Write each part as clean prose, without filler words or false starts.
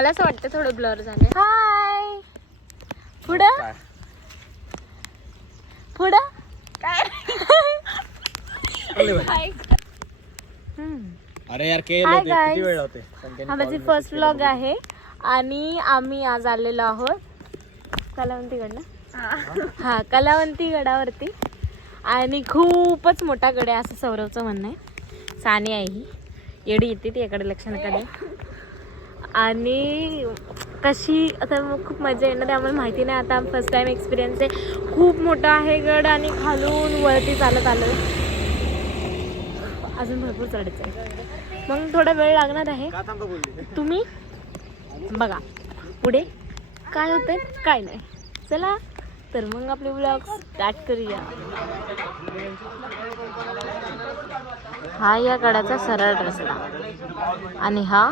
मला असं वाटतं थोडं ब्लर झालं. हाय पुढं पुढं काय अरे यार किती वेळ होते. हा माझी फर्स्ट व्लॉग आहे आणि आम्ही आज आलेलो आहोत कलावंतीगडला. हा कलावंती गडावरती आणि खूपच मोठा गड आहे असं सौरवचं म्हणणं आहे. सानी आहे ही येडी येते ती याकडे लक्ष नका द्या. आणि कशी आता खूप मजा येणार आहे आम्हाला माहिती नाही. आता फर्स्ट टाइम एक्सपिरियन्स आहे. खूप मोठा आहे गड आणि खालून वरती चालत आलं. अजून भरपूर चढायचं आहे मग थोडा वेळ लागणार आहे. तुम्ही बघा पुढे काय होतंय काय नाही. चला तर मग आपले व्लॉग स्टार्ट करूया. हा या गडाचा सरळ रस्ता आणि हा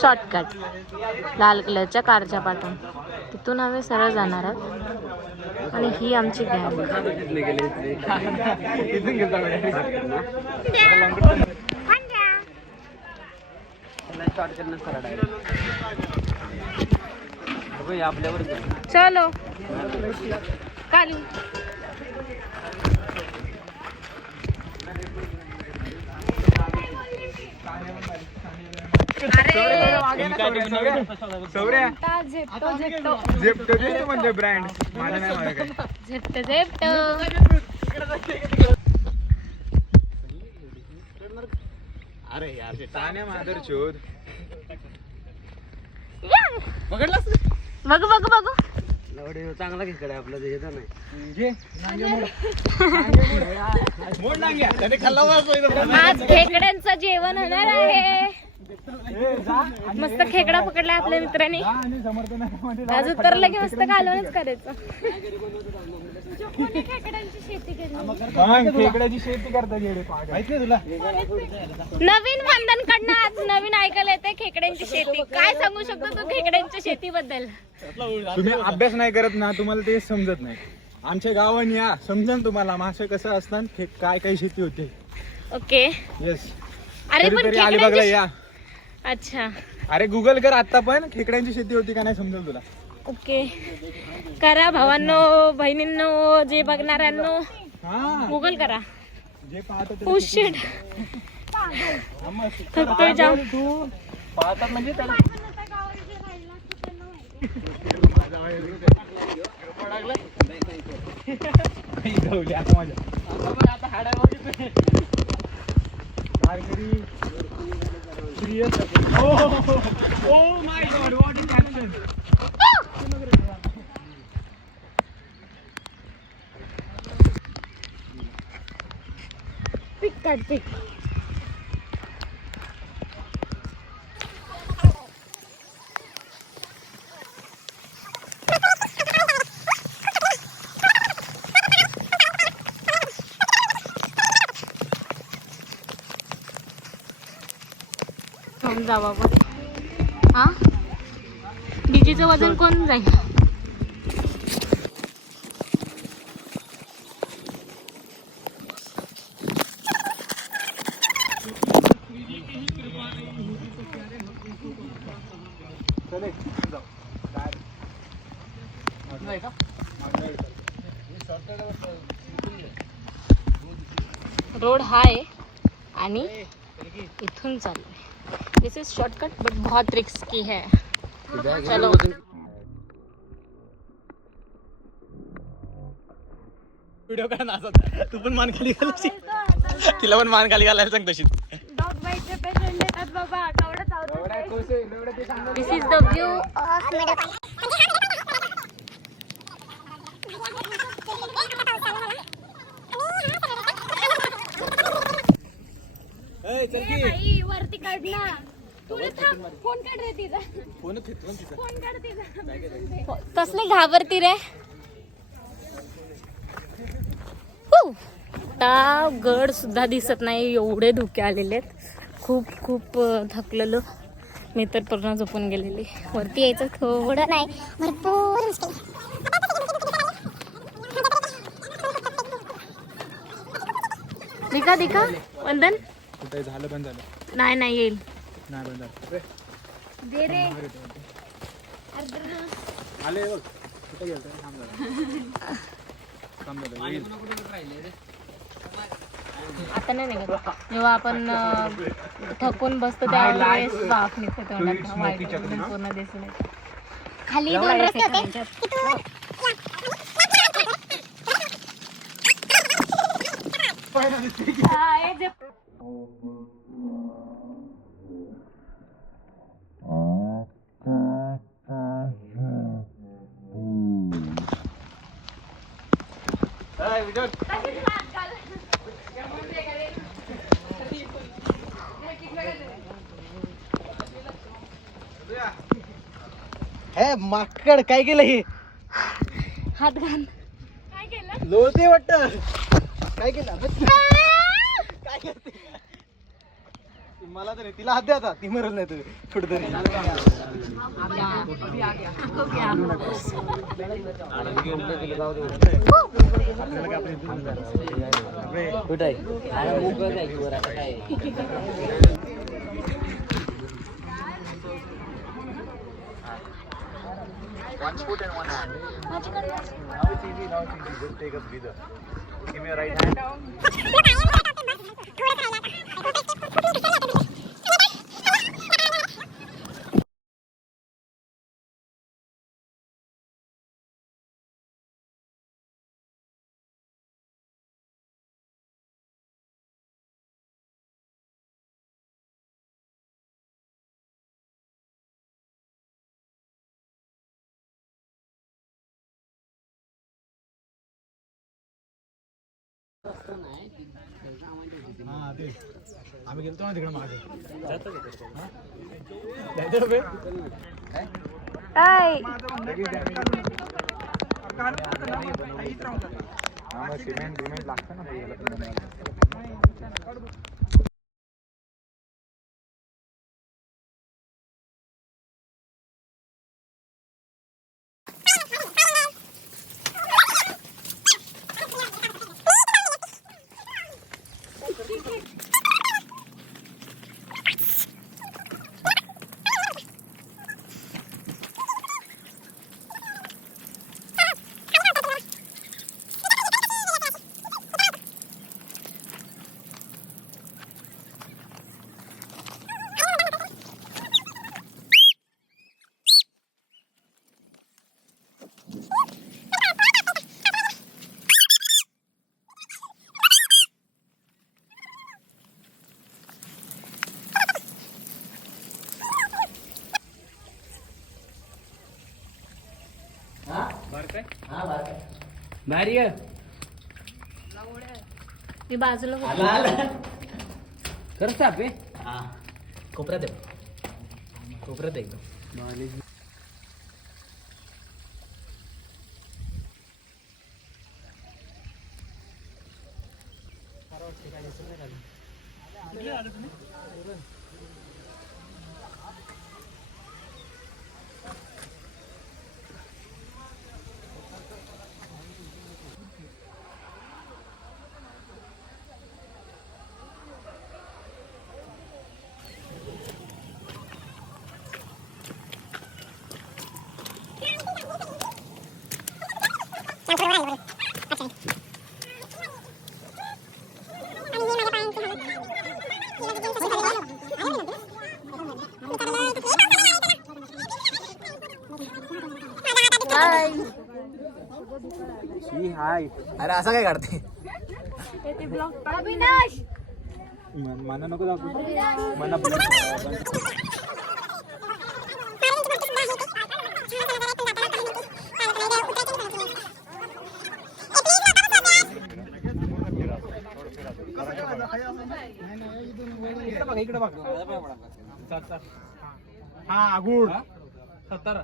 शॉर्टकट लाल कलरच्या कारच्या पाठून तिथून आम्ही सरळ जाणार आहोत. आणि ही आमची गँग. चलो काली म्हणजे ब्रँड माझं नाही झेप्टो झेप्टो. अरे यार तान्या माधर चोद बघू बघू बघू चांगला खेकडा आपला देत नाही. आज खेकड्यांचं जेवण होणार आहे. मस्त खेकडा पकडलाय आपल्या मित्रांनी. आज उतरलं की मस्त कालवणच करायचं. खेकड्याची शेती करता माहिती तुला. नवीन बंधनकडनं आज नवीन ऐकायला येते खेकड्यांची शेती. काय सांगू शकतो तू खेकड्यांच्या शेतीबद्दल. तुम्ही अभ्यास नाही करत ना तुम्हाला ते समजत नाही. आमच्या गावात या समजन तुम्हाला मासे कसं असतात काय काय शेती होते. Okay yes. अरे पण अलिबागला या. अच्छा अरे गुगल कर आता पण खेकड्यांची शेती होती का नाही समजेल तुला. ओके करा भावांनो बहिणींनो जे बघणाऱ्यांनो गुगल करा. जे पाहत ओ शिट थकतोय जाम. तू पाहतात म्हणजे त्याला पिक काढ पिक. जावा हा डीजेचं वजन कोण जाईल. रोड हा आहे आणि इथून चालू. दिस इज शॉर्टकट बट बहुत रिस्की है. चलो व्हिडिओ काय नाचत. तू पण मान खाली घालायची. तिला पण मान खाली घालायला सांग तशी. दिस इज द व्यू ऑफ वरती काढला. फोन काढ रे तिचा. फोन काढ तिचा. कसले घाबरती रे. आता गड सुद्धा दिसत नाही एवढे धुके आलेले आहेत. खूप खूप थकलेलो मी तर पूर्ण झोपून गेलेली. वरती यायचं थोडं नाही भरपूर. दिका दिका वंदन कुठे झालं बंद झालं. नाही नाही येईल. नाही बंद झालं. दे रे. आले बघ कुठे गेलतो थांब जरा. येईल. आता नाही निघत. जेव्हा आपण थकून बसतो त्यावेळेस वाफ निघते तोंडात. वाईट पूर्ण दिसून येते. खाली 2 रस्ते होते. हे माकड काय केलं हे हात घाल. लोळते वाटत काय केलं काय करते मला तरी तिला हात द्या आता ती मरल नाही तुम्ही कुठं तरी One foot and one hand. Now it's easy. Just take a breather. Give me your right hand. हा ते आम्ही गेलतो ना तिकडे मागे सिमेंट लागतं ना. भारी मी बाजूला खरंच सापे कोपऱ्यात एकदम हाय. अरे असं काय काढते अविनाश मना नको दाखवू. मना इकडे बघ. हा गुड 70